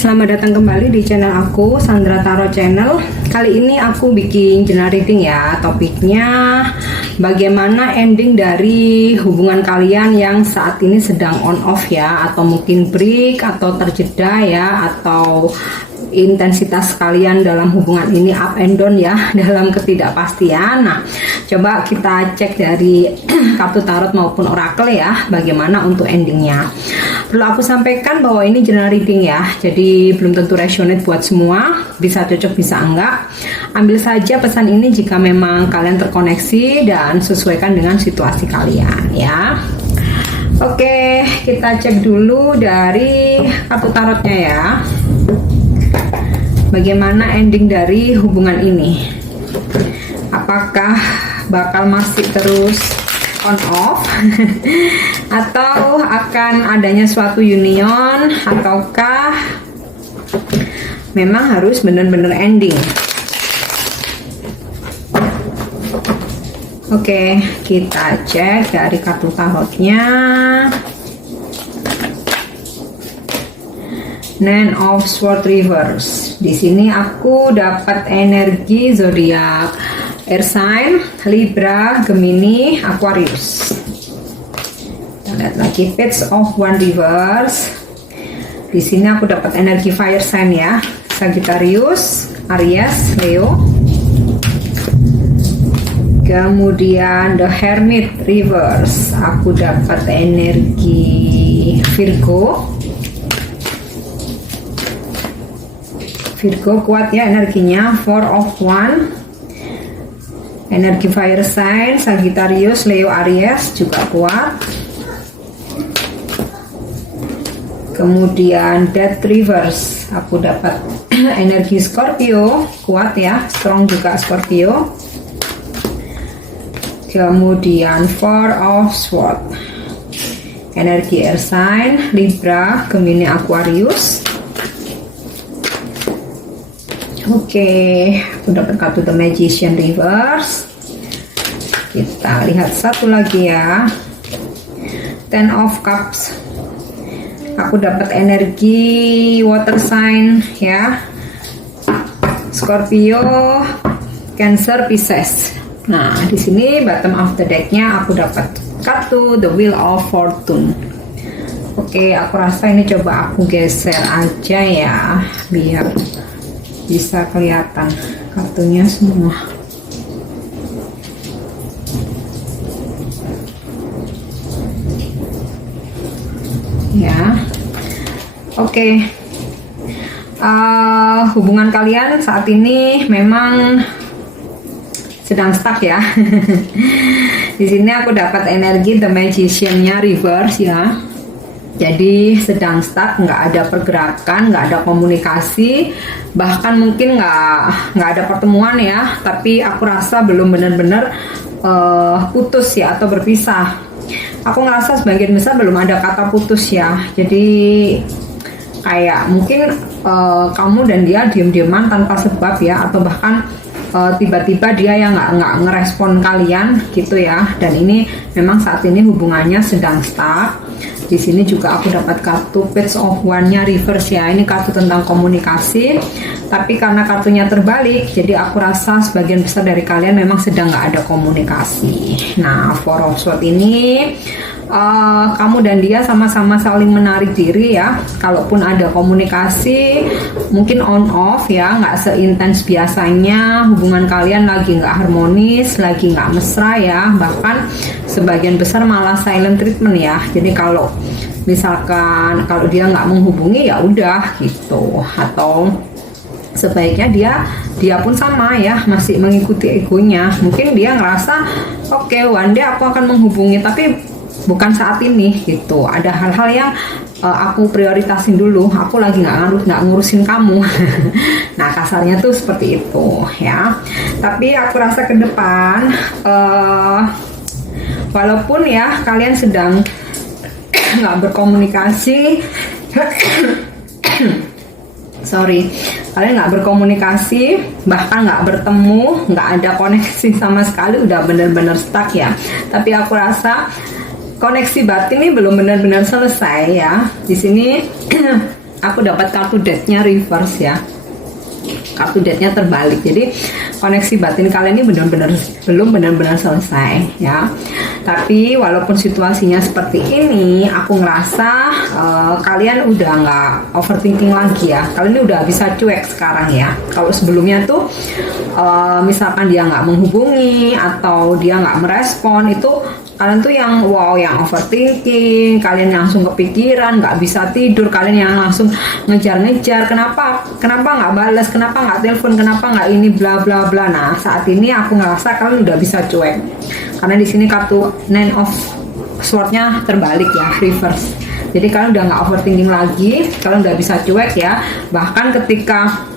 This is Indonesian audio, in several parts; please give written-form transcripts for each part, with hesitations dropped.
selamat datang kembali di channel aku, Sandra Tarot Channel. Kali ini aku bikin general reading ya. Topiknya bagaimana ending dari hubungan kalian yang saat ini sedang on off ya, atau mungkin break atau terjeda ya, atau intensitas kalian dalam hubungan ini up and down ya, dalam ketidakpastian. Nah, coba kita cek dari kartu tarot maupun oracle ya, bagaimana untuk endingnya. Perlu aku sampaikan bahwa ini general reading ya, jadi belum tentu resonate buat semua, bisa cocok bisa enggak. Ambil saja pesan ini jika memang kalian terkoneksi dan sesuaikan dengan situasi kalian ya. Oke, kita cek dulu dari kartu tarotnya ya. Bagaimana ending dari hubungan ini? Apakah bakal masih terus on off atau akan adanya suatu union, ataukah memang harus benar-benar ending? Oke, kita cek dari kartu tarotnya. Nine of Swords Reverse. Di sini aku dapat energi zodiak Air sign, Libra, Gemini, Aquarius. Kita lihat lagi Page of Wands Reverse. Di sini aku dapat energi fire sign ya, Sagittarius, Aries, Leo. Kemudian The Hermit Reverse. Aku dapat energi Virgo. Virgo kuat ya energinya. Four of Wands, energi fire sign, Sagittarius, Leo, Aries juga kuat. Kemudian Death Reverse, aku dapat energi Scorpio kuat ya, strong juga Scorpio. Kemudian Four of Swords, energi air sign, Libra, Gemini, Aquarius. Oke, aku dapat kartu The Magician Reverse. Kita lihat satu lagi ya, Ten of Cups. Aku dapat energi water sign ya, Scorpio, Cancer, Pisces. Nah, di sini bottom of the decknya aku dapat kartu The Wheel of Fortune. Oke, aku rasa ini coba aku geser aja ya, biar bisa kelihatan kartunya semua. Ya, oke. Hubungan kalian saat ini memang sedang stuck ya. Di sini aku dapat energi The Magician-nya reverse ya. Jadi sedang stuck, nggak ada pergerakan, nggak ada komunikasi, bahkan mungkin nggak ada pertemuan ya. Tapi aku rasa belum benar-benar putus ya, atau berpisah. Aku ngerasa sebagian besar belum ada kata putus ya. Jadi kayak mungkin kamu dan dia diem-dieman tanpa sebab ya, atau bahkan tiba-tiba dia yang nggak ngerespon kalian gitu ya. Dan ini memang saat ini hubungannya sedang stuck. Di sini juga aku dapat kartu Page of Wands-nya reverse ya. Ini kartu tentang komunikasi, tapi karena kartunya terbalik, jadi aku rasa sebagian besar dari kalian memang sedang nggak ada komunikasi. Nah, Four of Swords ini kamu dan dia sama-sama saling menarik diri ya. Kalaupun ada komunikasi, mungkin on off ya, nggak seintens biasanya. Hubungan kalian lagi nggak harmonis, lagi nggak mesra ya. Bahkan sebagian besar malah silent treatment ya. Jadi kalau misalkan kalau dia nggak menghubungi ya udah gitu, atau sebaiknya dia pun sama ya, masih mengikuti egonya. Mungkin dia ngerasa oke, one day aku akan menghubungi, tapi bukan saat ini gitu. Ada hal-hal yang aku prioritasin dulu. Aku lagi nggak ngurusin kamu. Nah, kasarnya tuh seperti itu ya. Tapi aku rasa ke depan, walaupun ya kalian sedang nggak berkomunikasi, kalian nggak berkomunikasi, bahkan nggak bertemu, nggak ada koneksi sama sekali, udah bener-bener stuck ya. Tapi aku rasa koneksi batin ini belum benar-benar selesai ya. Di sini aku dapat kartu death-nya reverse ya. Kartu death-nya terbalik. Jadi koneksi batin kalian ini belum benar-benar selesai ya. Tapi walaupun situasinya seperti ini, aku ngerasa kalian udah nggak overthinking lagi ya. Kalian ini udah bisa cuek sekarang ya. Kalau sebelumnya tuh misalkan dia nggak menghubungi atau dia nggak merespon, itu kalian tuh yang overthinking, kalian langsung kepikiran, nggak bisa tidur, kalian yang langsung ngejar-ngejar, kenapa nggak balas, kenapa nggak telepon, kenapa nggak ini bla bla bla. Nah saat ini aku ngerasa kalian udah bisa cuek, karena di sini kartu Nine of Sword-nya terbalik ya, reverse. Jadi kalian udah nggak overthinking lagi, kalian udah bisa cuek ya. Bahkan ketika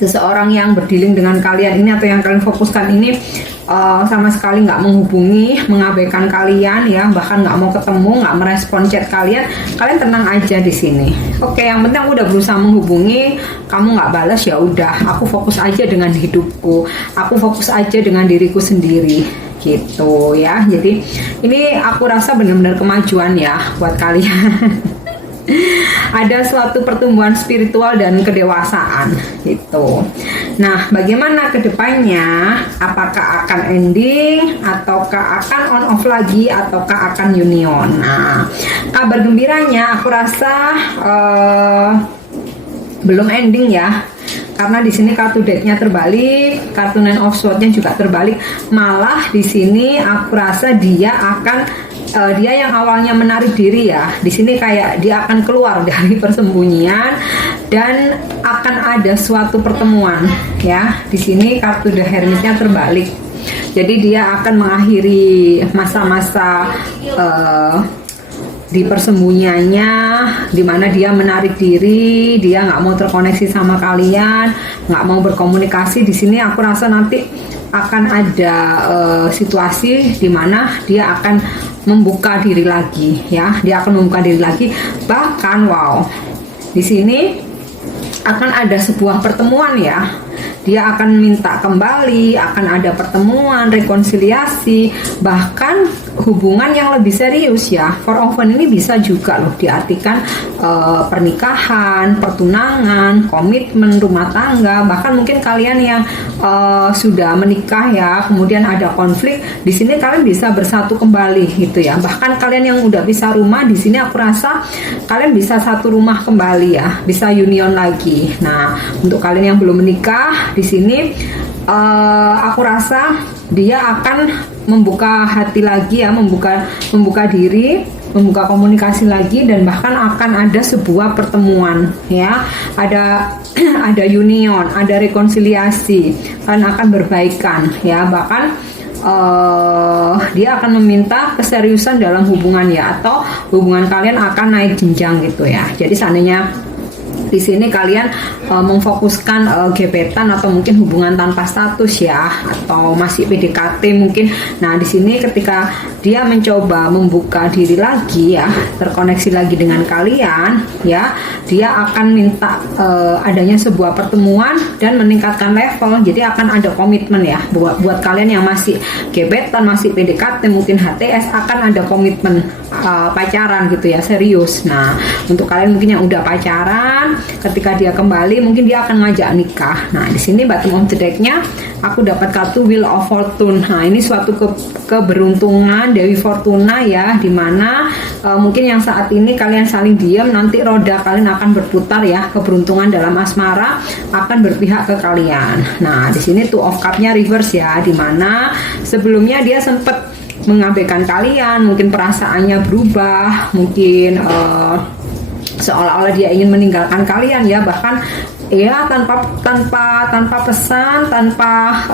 seseorang yang berdealing dengan kalian ini atau yang kalian fokuskan ini sama sekali nggak menghubungi, mengabaikan kalian ya, bahkan nggak mau ketemu, nggak merespon chat kalian, kalian tenang aja di sini. Oke, yang penting aku udah berusaha menghubungi, kamu nggak balas, ya udah, aku fokus aja dengan hidupku, aku fokus aja dengan diriku sendiri gitu ya. Jadi ini aku rasa benar-benar kemajuan ya buat kalian. Ada suatu pertumbuhan spiritual dan kedewasaan gitu. Nah, bagaimana kedepannya? Apakah akan ending, ataukah akan on off lagi, ataukah akan union? Nah, kabar gembiranya aku rasa belum ending ya. Karena di sini kartu death-nya terbalik, kartu Nine of Swords-nya juga terbalik. Malah di sini aku rasa dia akan dia yang awalnya menarik diri ya, di sini kayak dia akan keluar dari persembunyian dan akan ada suatu pertemuan ya. Di sini kartu The Hermit-nya terbalik. Jadi dia akan mengakhiri masa-masa di persembunyiannya, dimana dia menarik diri, dia nggak mau terkoneksi sama kalian, nggak mau berkomunikasi. Di sini aku rasa nanti akan ada situasi dimana dia akan membuka diri lagi ya, dia akan membuka diri lagi. Bahkan di sini akan ada sebuah pertemuan ya, dia akan minta kembali, akan ada pertemuan, rekonsiliasi, bahkan hubungan yang lebih serius ya. Four of Wands ini bisa juga loh diartikan pernikahan, pertunangan, komitmen, rumah tangga. Bahkan mungkin kalian yang sudah menikah ya, kemudian ada konflik, di sini kalian bisa bersatu kembali gitu ya. Bahkan kalian yang udah bisa rumah, di sini aku rasa kalian bisa satu rumah kembali ya, bisa union lagi. Nah, untuk kalian yang belum menikah, di sini aku rasa dia akan membuka hati lagi ya, membuka diri, membuka komunikasi lagi, dan bahkan akan ada sebuah pertemuan ya, ada ada union, ada rekonsiliasi, kalian akan berbaikan ya. Bahkan dia akan meminta keseriusan dalam hubungan ya, atau hubungan kalian akan naik jenjang gitu ya. Jadi seandainya di sini kalian memfokuskan gebetan atau mungkin hubungan tanpa status ya, atau masih PDKT mungkin. Nah, di sini ketika dia mencoba membuka diri lagi ya, terkoneksi lagi dengan kalian ya, dia akan minta adanya sebuah pertemuan dan meningkatkan level. Jadi akan ada komitmen ya buat kalian yang masih gebetan, masih PDKT, mungkin HTS, akan ada komitmen pacaran gitu ya, serius. Nah, untuk kalian mungkin yang udah pacaran, ketika dia kembali mungkin dia akan ngajak nikah. Nah, di sini bottom of the deck-nya aku dapat kartu Wheel of Fortune. Nah, ini suatu keberuntungan Dewi Fortuna ya, dimana mungkin yang saat ini kalian saling diam, nanti roda kalian akan berputar ya. Keberuntungan dalam asmara akan berpihak ke kalian. Nah, di sini Two of Cup-nya reverse ya, dimana sebelumnya dia sempat mengabaikan kalian, mungkin perasaannya berubah, mungkin seolah-olah dia ingin meninggalkan kalian ya, bahkan ya tanpa pesan, tanpa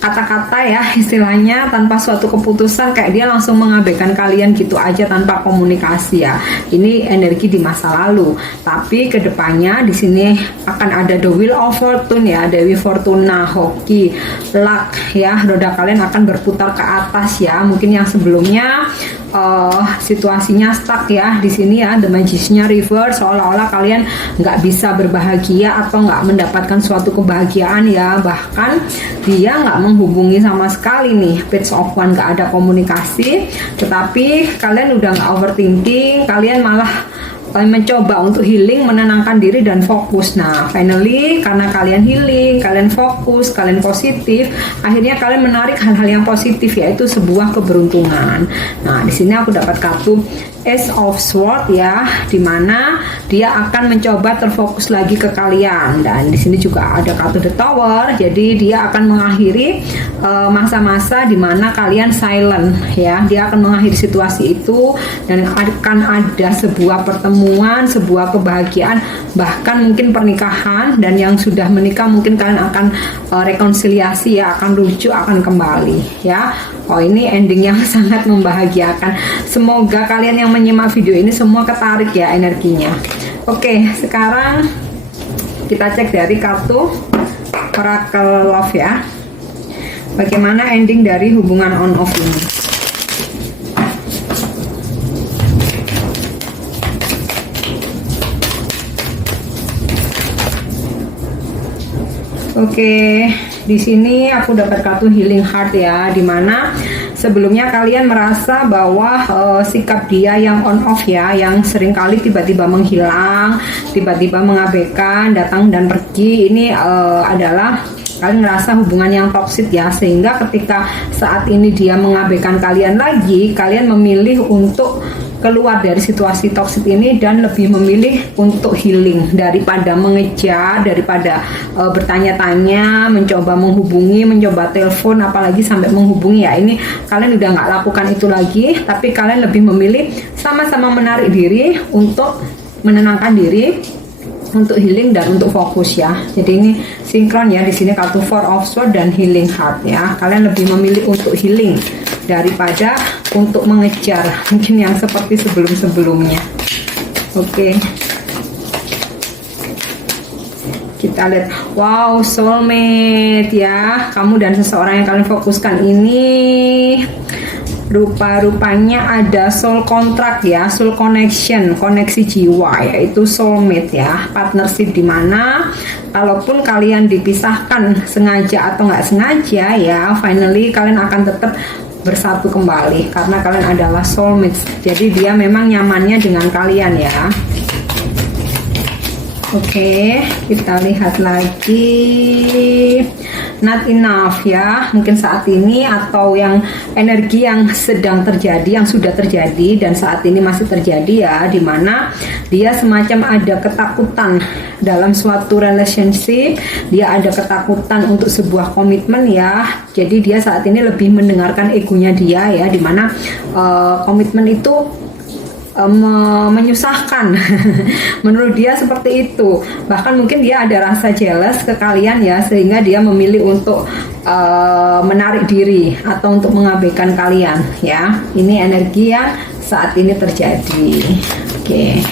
kata-kata ya istilahnya, tanpa suatu keputusan, kayak dia langsung mengabaikan kalian gitu aja tanpa komunikasi ya. Ini energi di masa lalu. Tapi kedepannya di sini akan ada the Wheel of Fortune ya, Dewi Fortuna, hoki, luck ya, roda kalian akan berputar ke atas ya. Mungkin yang sebelumnya situasinya stuck ya, di sini ya The Magician-nya reverse, seolah-olah kalian nggak bisa berbahagia atau nggak mendapatkan suatu kebahagiaan ya. Bahkan dia nggak menghubungi sama sekali nih, Page of Wands, nggak ada komunikasi. Tetapi kalian udah nggak overthinking, kalian malah mencoba untuk healing, menenangkan diri dan fokus. Nah, finally karena kalian healing, kalian fokus, kalian positif, akhirnya kalian menarik hal-hal yang positif, yaitu sebuah keberuntungan. Nah, di sini aku dapat kartu Ace of Swords ya, dimana dia akan mencoba terfokus lagi ke kalian. Dan di sini juga ada kartu The Tower, jadi dia akan mengakhiri masa-masa dimana kalian silent ya. Dia akan mengakhiri situasi itu dan akan ada sebuah pertemuan, sebuah kebahagiaan, bahkan mungkin pernikahan. Dan yang sudah menikah mungkin kalian akan rekonsiliasi ya, akan rujuk, akan kembali ya. Oh, ini ending yang sangat membahagiakan. Semoga kalian yang menyimak video ini semua ketarik ya energinya. Oke, sekarang kita cek dari kartu Oracle Love ya. Bagaimana ending dari hubungan on off ini? Oke, di sini aku dapat kartu Healing Heart ya, dimana sebelumnya kalian merasa bahwa sikap dia yang on off ya, yang seringkali tiba-tiba menghilang, tiba-tiba mengabaikan, datang dan pergi, ini adalah kalian ngerasa hubungan yang toksik ya, sehingga ketika saat ini dia mengabaikan kalian lagi, kalian memilih untuk keluar dari situasi toksik ini dan lebih memilih untuk healing daripada mengejar, daripada bertanya-tanya, mencoba menghubungi, mencoba telepon, apalagi sampai menghubungi ya. Ini kalian udah nggak lakukan itu lagi, tapi kalian lebih memilih sama-sama menarik diri untuk menenangkan diri, untuk healing dan untuk fokus ya. Jadi ini sinkron ya, di sini kartu Four of Swords dan Healing Heart ya. Kalian lebih memilih untuk healing daripada untuk mengejar mungkin yang seperti sebelum-sebelumnya. Oke. Kita lihat, wow, soulmate ya. Kamu dan seseorang yang kalian fokuskan ini rupa-rupanya ada soul contract ya, soul connection, koneksi jiwa, yaitu soulmate ya, partnership, dimana kalaupun kalian dipisahkan sengaja atau nggak sengaja ya, finally kalian akan tetap bersatu kembali karena kalian adalah soulmates. Jadi dia memang nyamannya dengan kalian ya. Oke, kita lihat lagi. Not enough ya, mungkin saat ini, atau yang energi yang sedang terjadi, yang sudah terjadi dan saat ini masih terjadi ya, dimana dia semacam ada ketakutan dalam suatu relationship, dia ada ketakutan untuk sebuah komitmen ya. Jadi dia saat ini lebih mendengarkan egonya dia ya, dimana komitmen itu menyusahkan. Menurut dia seperti itu. Bahkan mungkin dia ada rasa jealous ke kalian ya, sehingga dia memilih untuk menarik diri atau untuk mengabaikan kalian ya. Ini energi yang saat ini terjadi. Oke.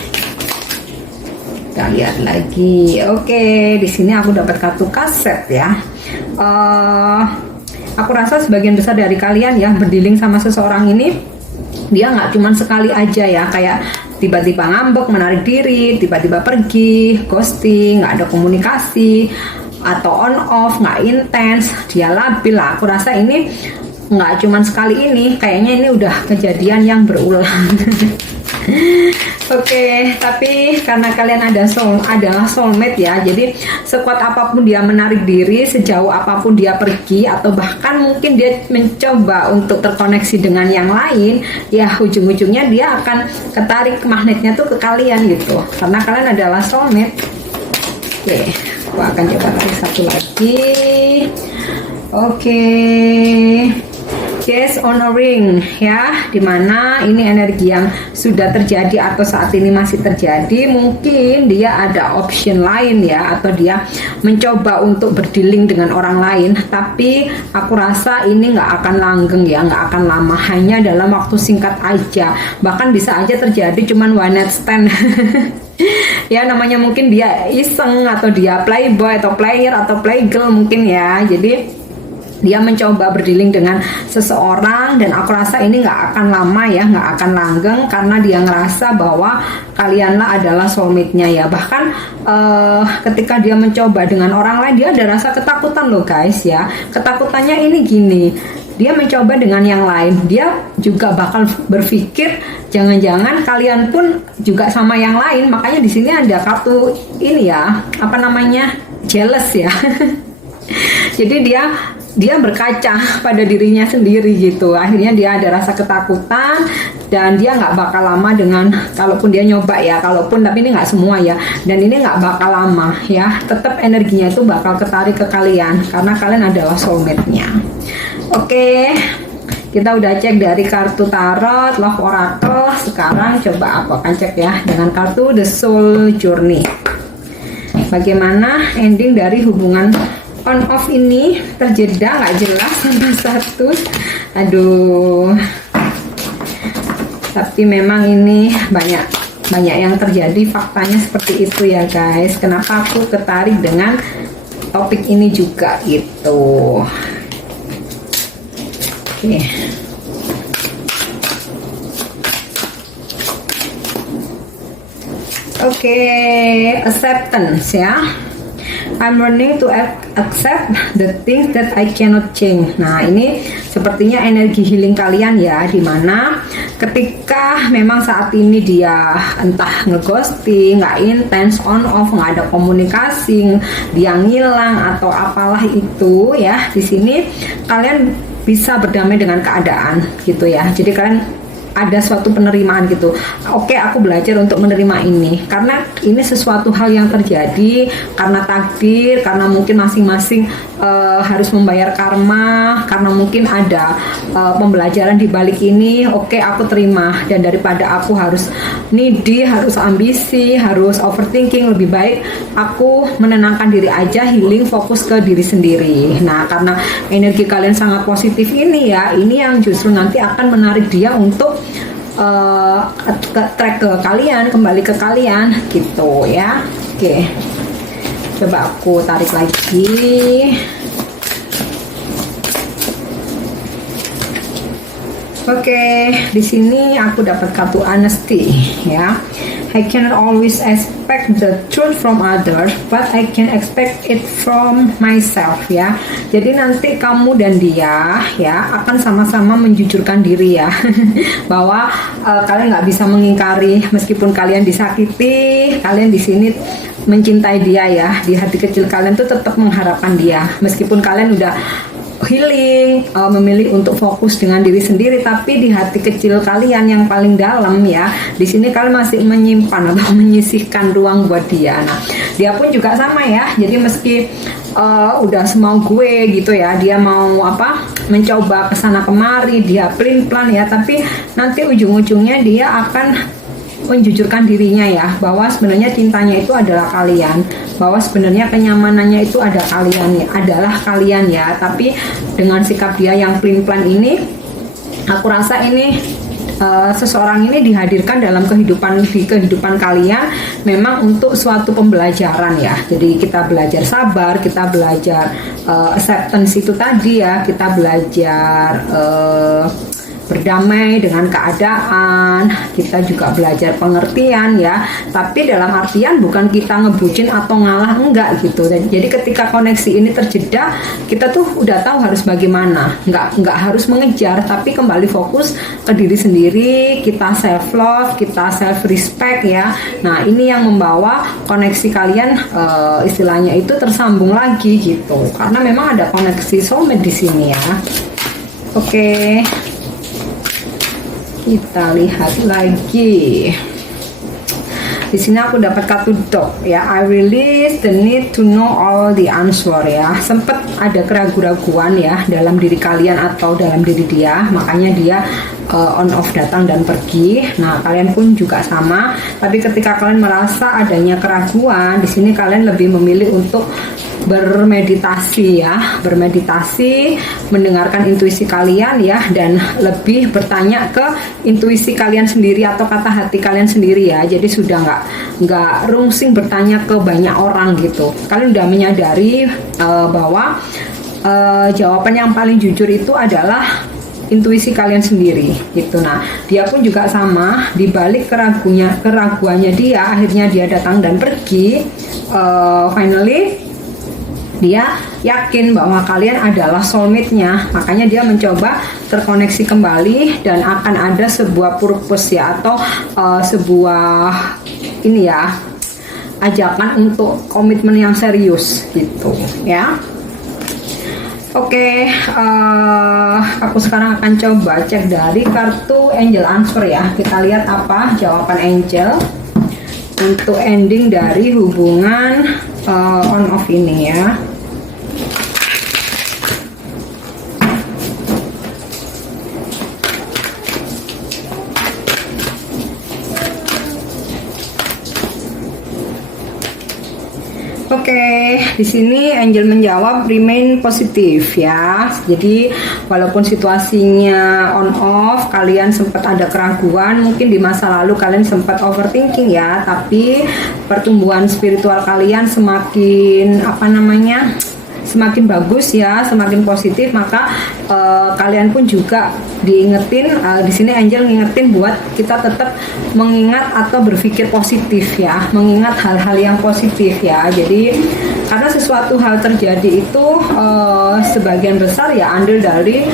Kita lihat lagi. Oke, di sini aku dapat kartu kaset ya. Aku rasa sebagian besar dari kalian ya berdealing sama seseorang ini, dia nggak cuma sekali aja ya, kayak tiba-tiba ngambek, menarik diri, tiba-tiba pergi, ghosting, nggak ada komunikasi, atau on off, nggak intens, dia labil lah. Aku rasa ini nggak cuma sekali ini, kayaknya ini udah kejadian yang berulang. Oke, tapi karena kalian adalah soulmate ya, jadi sekuat apapun dia menarik diri, sejauh apapun dia pergi, atau bahkan mungkin dia mencoba untuk terkoneksi dengan yang lain, ya ujung-ujungnya dia akan ketarik magnetnya tuh ke kalian gitu, karena kalian adalah soulmate. Oke, aku akan coba tarik satu lagi. Oke. Yes, honoring ya, dimana ini energi yang sudah terjadi atau saat ini masih terjadi. Mungkin dia ada option lain ya, atau dia mencoba untuk berdealing dengan orang lain, tapi aku rasa ini nggak akan langgeng ya, nggak akan lama, hanya dalam waktu singkat aja. Bahkan bisa aja terjadi cuman one night stand. Ya namanya mungkin dia iseng, atau dia playboy atau player atau playgirl mungkin ya. Jadi dia mencoba berdealing dengan seseorang, dan aku rasa ini nggak akan lama ya, nggak akan langgeng, karena dia ngerasa bahwa kalianlah adalah soulmate-nya ya. Bahkan ketika dia mencoba dengan orang lain, dia ada rasa ketakutan loh guys ya. Ketakutannya ini gini, dia mencoba dengan yang lain, dia juga bakal berpikir jangan-jangan kalian pun juga sama yang lain. Makanya di sini ada kartu ini ya, apa namanya, jealous ya. Jadi dia berkaca pada dirinya sendiri gitu. Akhirnya dia ada rasa ketakutan dan dia nggak bakal lama dengan, kalaupun dia nyoba ya, kalaupun, tapi ini nggak semua ya, dan ini nggak bakal lama ya, tetap energinya itu bakal ketarik ke kalian karena kalian adalah soulmate-nya. Oke, kita udah cek dari kartu tarot Love Oracle. Sekarang coba aku akan cek ya dengan kartu The Soul Journey. Bagaimana ending dari hubungan on off ini? Terjeda, nggak jelas sampai status. Aduh, tapi memang ini banyak yang terjadi, faktanya seperti itu ya guys. Kenapa aku tertarik dengan topik ini juga gitu. Oke. Oke, acceptance ya. I'm learning to accept the things that I cannot change. Nah, ini sepertinya energi healing kalian ya, dimana ketika memang saat ini dia entah ngeghosting, nggak intens, on off, nggak ada komunikasi, dia ngilang atau apalah itu ya, di sini kalian bisa berdamai dengan keadaan gitu ya. Jadi kalian ada suatu penerimaan gitu. Oke, aku belajar untuk menerima ini karena ini sesuatu hal yang terjadi karena takdir, karena mungkin masing-masing harus membayar karma, karena mungkin ada pembelajaran di balik ini. Oke, aku terima, dan daripada aku harus needy, harus ambisi, harus overthinking, lebih baik aku menenangkan diri aja, healing, fokus ke diri sendiri. Nah, karena energi kalian sangat positif ini ya, ini yang justru nanti akan menarik dia untuk track ke kalian, kembali ke kalian gitu ya. Oke, coba aku tarik lagi. Oke, di sini aku dapat kartu honesty ya. I cannot always expect the truth from others, but I can expect it from myself ya. Jadi nanti kamu dan dia ya akan sama-sama menjujurkan diri ya, bahwa kalian nggak bisa mengingkari meskipun kalian disakiti, kalian di sini mencintai dia ya. Di hati kecil kalian tuh tetap mengharapkan dia, meskipun kalian udah healing, memilih untuk fokus dengan diri sendiri, tapi di hati kecil kalian yang paling dalam ya, di sini kalian masih menyimpan atau menyisihkan ruang buat dia. Nah, dia pun juga sama ya. Jadi meski udah semau gue gitu ya, dia mau mencoba kesana kemari, dia plan ya, tapi nanti ujung-ujungnya dia akan menjujurkan dirinya ya, bahwa sebenarnya cintanya itu adalah kalian, bahwa sebenarnya kenyamanannya itu adalah kalian ya. Tapi dengan sikap dia yang plan ini, aku rasa ini seseorang ini dihadirkan dalam kehidupan kalian memang untuk suatu pembelajaran ya. Jadi kita belajar sabar, kita belajar acceptance itu tadi ya, kita belajar berdamai dengan keadaan, kita juga belajar pengertian ya, tapi dalam artian bukan kita ngebucin atau ngalah, enggak gitu. Jadi ketika koneksi ini terjeda, kita tuh udah tahu harus bagaimana, enggak harus mengejar, tapi kembali fokus ke diri sendiri, kita self love, kita self respect ya. Nah, ini yang membawa koneksi kalian istilahnya itu tersambung lagi gitu, karena memang ada koneksi soulmate di sini ya. Oke. Kita lihat lagi. Di sini aku dapat kartu dog ya. I release the need to know all the answer ya. Sempat ada keraguan-raguan ya dalam diri kalian atau dalam diri dia, makanya dia on off datang dan pergi. Nah, kalian pun juga sama. Tapi ketika kalian merasa adanya keraguan, di sini kalian lebih memilih untuk bermeditasi ya, mendengarkan intuisi kalian ya, dan lebih bertanya ke intuisi kalian sendiri atau kata hati kalian sendiri ya. Jadi sudah nggak rungsing bertanya ke banyak orang gitu. Kalian udah menyadari bahwa jawaban yang paling jujur itu adalah intuisi kalian sendiri gitu. Nah, dia pun juga sama, dibalik keraguannya dia, akhirnya dia datang dan pergi. Finally Dia yakin bahwa kalian adalah soulmate-nya, makanya dia mencoba terkoneksi kembali dan akan ada sebuah purpose ya, atau sebuah ini ya, ajakan untuk komitmen yang serius gitu ya. Oke, aku sekarang akan coba cek dari kartu Angel Answer ya. Kita lihat apa jawaban Angel untuk ending dari hubungan on off ini ya. Oke, di sini Angel menjawab remain positif ya. Jadi walaupun situasinya on off, kalian sempat ada keraguan, mungkin di masa lalu kalian sempat overthinking ya, tapi pertumbuhan spiritual kalian semakin semakin bagus ya, semakin positif, maka kalian pun juga diingetin di sini Angel ngingetin buat kita tetap mengingat atau berpikir positif ya, mengingat hal-hal yang positif ya. Jadi karena sesuatu hal terjadi itu sebagian besar ya andil dari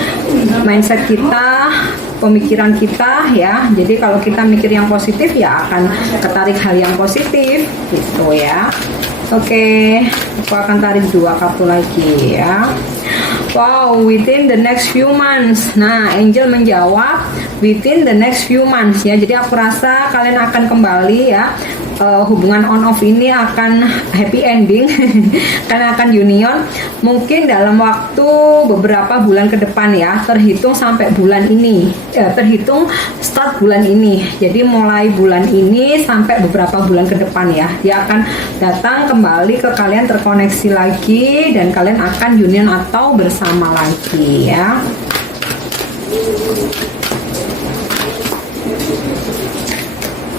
mindset kita, pemikiran kita ya. Jadi kalau kita mikir yang positif ya akan ketarik hal yang positif gitu ya. Oke, aku akan tarik 2 kartu lagi ya. Wow, within the next few months. Nah, Angel menjawab within the next few months ya. Jadi aku rasa kalian akan kembali ya. Hubungan on off ini akan happy ending. Kalian akan union mungkin dalam waktu beberapa bulan ke depan ya, terhitung sampai bulan ini ya, terhitung start bulan ini. Jadi mulai bulan ini sampai beberapa bulan ke depan ya, dia akan datang kembali ke kalian, terkoneksi lagi, dan kalian akan union atau bersama lagi ya.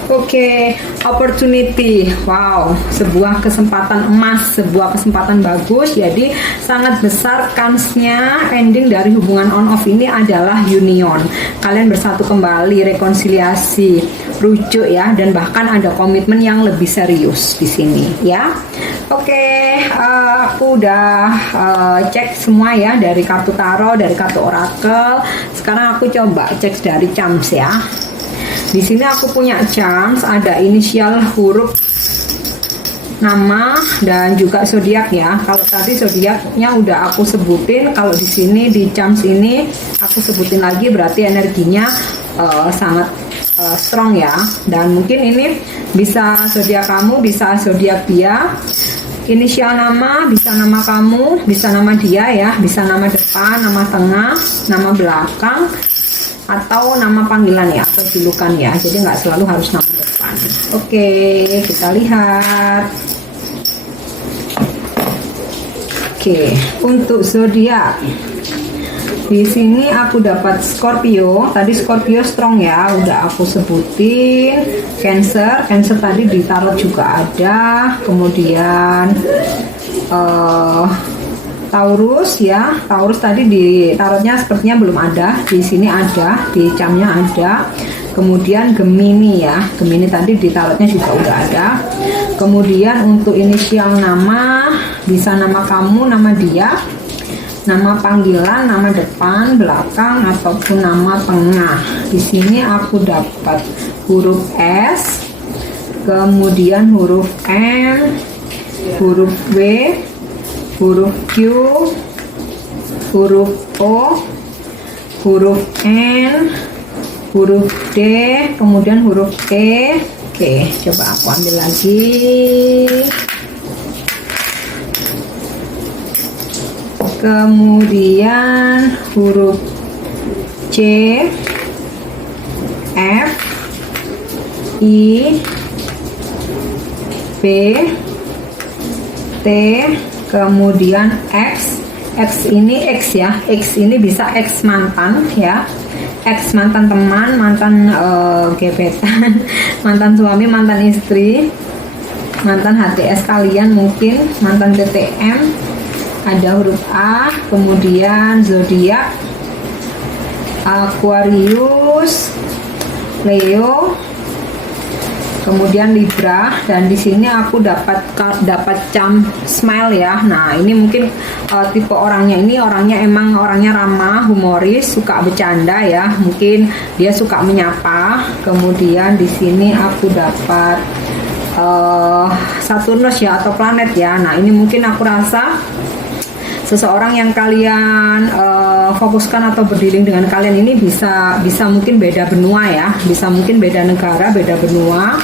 Oke, opportunity. Wow, sebuah kesempatan emas, sebuah kesempatan bagus. Jadi sangat besar kansnya ending dari hubungan on off ini adalah union. Kalian bersatu kembali, rekonsiliasi, rujuk ya, dan bahkan ada komitmen yang lebih serius di sini ya. Oke, aku udah cek semua ya dari kartu tarot, dari kartu oracle. Sekarang aku coba cek dari charms ya. Di sini aku punya charms, ada inisial, huruf, nama, dan juga zodiak ya. Kalau tadi zodiaknya udah aku sebutin, kalau di sini di charms ini aku sebutin lagi, berarti energinya sangat strong ya. Dan mungkin ini bisa zodiak kamu, bisa zodiak dia. Inisial nama, bisa nama kamu, bisa nama dia ya, bisa nama depan, nama tengah, nama belakang, atau nama panggilan ya, atau julukan ya. Jadi nggak selalu harus nama depan. Oke, kita lihat. Oke, untuk zodiak di sini aku dapat Scorpio. Tadi Scorpio strong ya, udah aku sebutin. Cancer tadi di tarot juga ada. Kemudian Taurus ya, Taurus tadi di tarotnya sepertinya belum ada, di sini ada, di camnya ada. Kemudian Gemini ya, Gemini tadi di tarotnya juga udah ada. Kemudian untuk inisial nama, bisa nama kamu, nama dia, nama panggilan, nama depan, belakang, ataupun nama tengah. Di sini aku dapat huruf S, kemudian huruf M, huruf W, huruf Q, huruf O, huruf N, huruf D, kemudian huruf E. Oke, coba aku ambil lagi. Kemudian huruf C, F, I, B, T, kemudian X. X ini X ya, X ini bisa X mantan ya, X mantan teman, mantan gebetan, mantan suami, mantan istri, mantan HTS kalian, mungkin mantan BTM. Ada huruf A, kemudian zodiak Aquarius, Leo, kemudian Libra, dan di sini aku dapat jam smile ya. Nah ini mungkin tipe orangnya ini emang orangnya ramah, humoris, suka bercanda ya, mungkin dia suka menyapa. Kemudian di sini aku dapat Saturnus ya, atau planet ya. Nah ini mungkin aku rasa seseorang yang kalian fokuskan atau berdealing dengan kalian ini bisa mungkin beda benua ya, bisa mungkin beda negara, beda benua.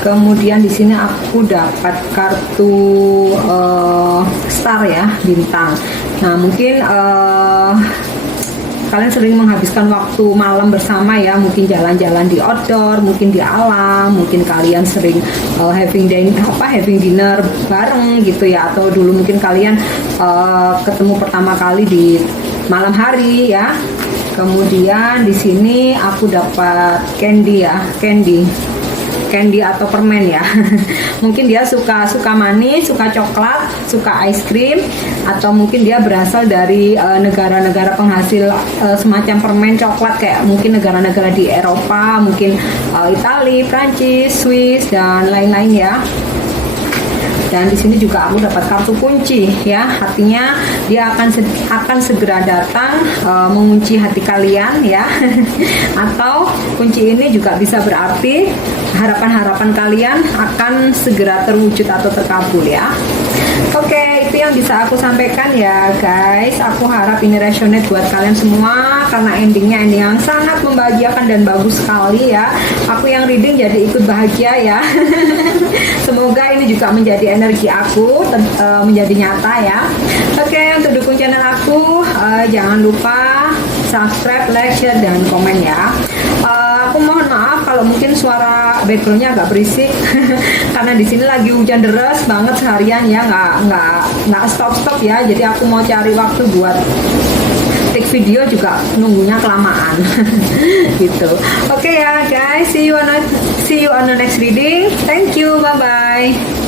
Kemudian di sini aku dapat kartu star ya, bintang. Nah mungkin kalian sering menghabiskan waktu malam bersama ya, mungkin jalan-jalan di outdoor, mungkin di alam, mungkin kalian sering having dinner bareng gitu ya, atau dulu mungkin kalian ketemu pertama kali di malam hari ya. Kemudian di sini aku dapat candy ya, candy atau permen ya. Mungkin dia suka manis, suka coklat, suka ice cream, atau mungkin dia berasal dari negara-negara penghasil semacam permen coklat, kayak mungkin negara-negara di Eropa, mungkin Italia, Prancis, Swiss, dan lain-lain ya. Dan di sini juga aku dapat kartu kunci ya, artinya dia akan segera datang mengunci hati kalian ya. Atau kunci ini juga bisa berarti harapan-harapan kalian akan segera terwujud atau terkabul ya. Oke, itu yang bisa aku sampaikan ya guys. Aku harap ini resonate buat kalian semua, karena endingnya ending yang sangat membahagiakan dan bagus sekali ya. Aku yang reading jadi ikut bahagia ya. Semoga ini juga menjadi energi aku menjadi nyata ya. Oke, untuk dukung channel aku jangan lupa subscribe, like, share, dan komen ya. Aku mohon maaf kalau mungkin suara backgroundnya agak berisik karena di sini lagi hujan deras banget seharian ya, nggak stop ya. Jadi aku mau cari waktu buat take video juga nunggunya kelamaan gitu. Oke ya guys, see you on the next reading. Thank you, bye bye.